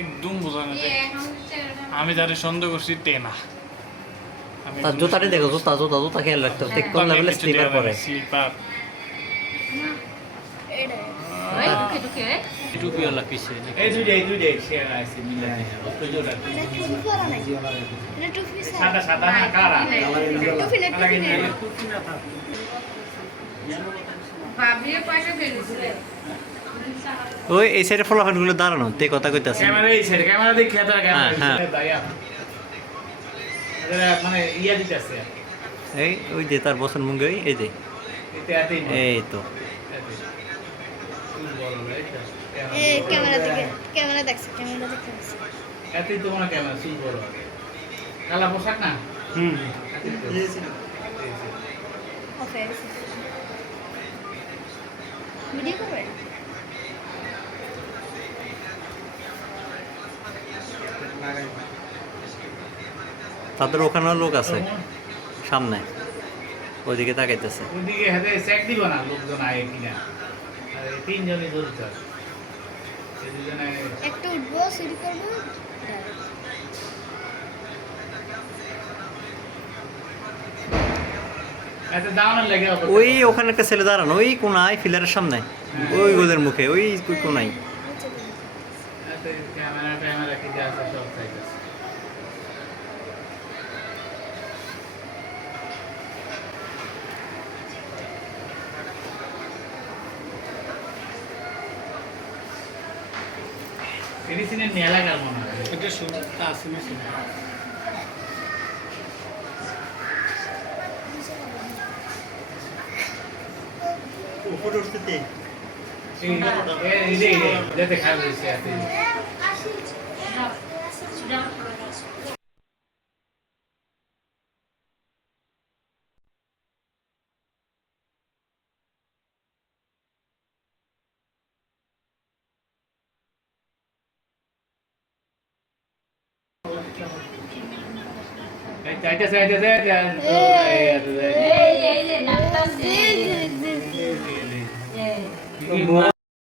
একদম বোঝা না আমি যারে সন্দেহ করছি টেনা তার জুতাটি দেখো, জুতা জুতা জুতা খেয়াল রাখতে হবে, কোন লেভেলে স্লিপার পরে। স্লিপার টুপিওয়ালা পিছে এই দুইটাই শেয়ার আছে মিলানে তো জোড়া সাদা সাদা না কারা টুপি না থাকে বাবরিয়ে পয়সা ফেলছে ওই এই সাইডে ফলাফল গুলো দাঁড়ানো তে কথা কইতাছে। ক্যামেরা এই সাইডে ক্যামেরা দেখি হাতে ক্যামেরা দাইয়া মানে ইয়া দিতেছে এই ওই যে তার বসন মুঙ্গে এই যে এই তো এই ক্যামেরা দেখছে এতই তো মনে ক্যামেরা সুই বড় কালা পোশাক না ওকে ভিডিও করবে তাদের ওখানেও লোক আছে সামনে, ওইদিকে তাকাইতেছে। ওইদিকে হাতে চেক দিব না লোকজন আয় কিনা আর তিনজনই জড়িত এই দুজনে একটা উঠবো সিঁড়ি করবো আচ্ছা দাওয়ানোর লাগে ওই ওখানে একটা ছেলে দাঁড়ানো ওই কোনায় ফিলারের সামনে, ওই গোলের মুখে ওই কোনায়। ক্যামেরা কি যা আছে সব চাইতেছে এডিসিনের নিয়ে লাগার মনে হয় এটা শুধু আছে মেশিন উপরে উঠতে এই যেতে খাবে সে আছে চাইতেছে এই